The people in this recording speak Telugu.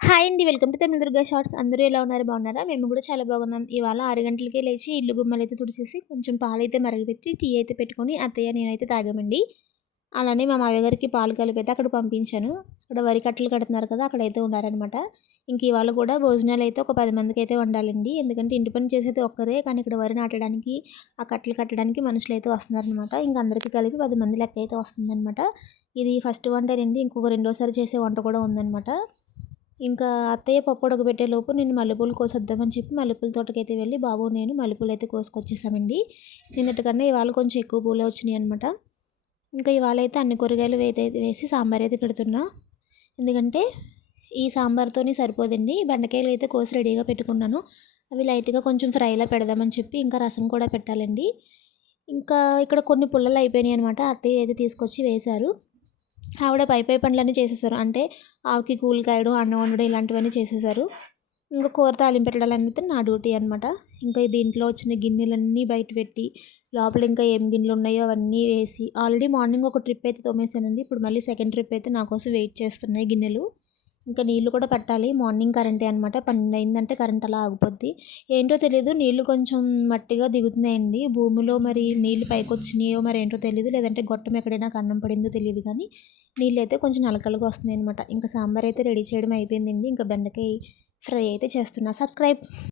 హాయ్ అండి welcome to Tamil Durga shorts. అందరూ ఎలా ఉన్నారు? బాగున్నారా? మేము కూడా చాలా బాగున్నాం. ఇవాళ ఆరు గంటలకే లేచి ఇల్లు గుమ్మలు అయితే తుడిచేసి కొంచెం పాలు అయితే మరగపెట్టి టీ అయితే పెట్టుకొని అత్తయ్య నేనైతే తాగామండి. అలానే మా మావయ్య గారికి పాలు కలిపైతే అక్కడ పంపించాను. అక్కడ వరి కట్టలు కడుతున్నారు కదా అక్కడైతే ఉన్నారనమాట ఇంక ఇవాళ కూడా భోజనాలు అయితే ఒక పది మందికి అయితే ఉండాలండి ఎందుకంటే ఇంటి పని చేసేది ఒక్కరే కానీ ఇక్కడ వరి నాటడానికి ఆ కట్టలు కట్టడానికి మనుషులు అయితే వస్తున్నారనమాట ఇంక అందరికీ కలిపి పది మంది లెక్క అయితే వస్తుందన్నమాట. ఇది ఫస్ట్ వంట అండి. ఇంకొక రెండోసారి చేసే వంట కూడా ఉందన్నమాట. ఇంకా అత్తయ్య పప్పు ఉడకబెట్టే లోపు నేను మల్లెపూలు కోసొద్దామని చెప్పి మల్లెపూల తోటకైతే వెళ్ళి బాబు నేను మల్లెపూలు అయితే కోసుకొచ్చేసామండి. నిన్నటికన్నా ఇవాళ కొంచెం ఎక్కువ పూలే వచ్చినాయి అనమాట ఇంకా ఇవాళ అయితే అన్ని కూరగాయలు వేసి సాంబార్ అయితే పెడుతున్నా. ఎందుకంటే ఈ సాంబార్తోని సరిపోదండి. బెండకాయలు అయితే కోసి రెడీగా పెట్టుకున్నాను. అవి లైట్గా కొంచెం ఫ్రైలా పెడదామని చెప్పి ఇంకా రసం కూడా పెట్టాలండి. ఇంకా ఇక్కడ కొన్ని పుల్లలు అయిపోయినాయి అనమాట అత్తయ్య అయితే తీసుకొచ్చి వేశారు. ఆవిడ పై పై పనులన్నీ చేసేసారు. అంటే ఆవుకి కూలి కాయడం అన్నం వండడం ఇలాంటివన్నీ చేసేసారు. ఇంకా కూర తాలింపు పెట్టడం అనేది నా డ్యూటీ అనమాట ఇంకా దీంట్లో వచ్చిన గిన్నెలన్నీ బయట పెట్టి లోపల ఇంకా ఏం గిన్నెలు ఉన్నాయో అవన్నీ వేసి ఆల్రెడీ మార్నింగ్ ఒక ట్రిప్ అయితే తోమేసానండి ఇప్పుడు మళ్ళీ సెకండ్ ట్రిప్ అయితే నా కోసం వెయిట్ చేస్తున్నాయి గిన్నెలు. ఇంకా నీళ్ళు కూడా పెట్టాలి. మార్నింగ్ కరెంటే అనమాట పన్నెండు అయిందంటే కరెంట్ అలా ఆగిపోద్ది. ఏంటో తెలియదు నీళ్ళు కొంచెం మట్టిగా దిగుతున్నాయండి. భూమిలో మరి నీళ్ళు పైకి వచ్చినాయో మరి ఏంటో తెలియదు లేదంటే గొట్టం ఎక్కడైనా కన్నం పడిందో తెలియదు కానీ నీళ్ళు అయితే కొంచెం నలకలుగా వస్తున్నాయి అనమాట ఇంకా సాంబార్ అయితే రెడీ చేయడం అయిపోయిందండి. ఇంకా బెండకాయ ఫ్రై అయితే చేస్తున్నా. సబ్స్క్రైబ్!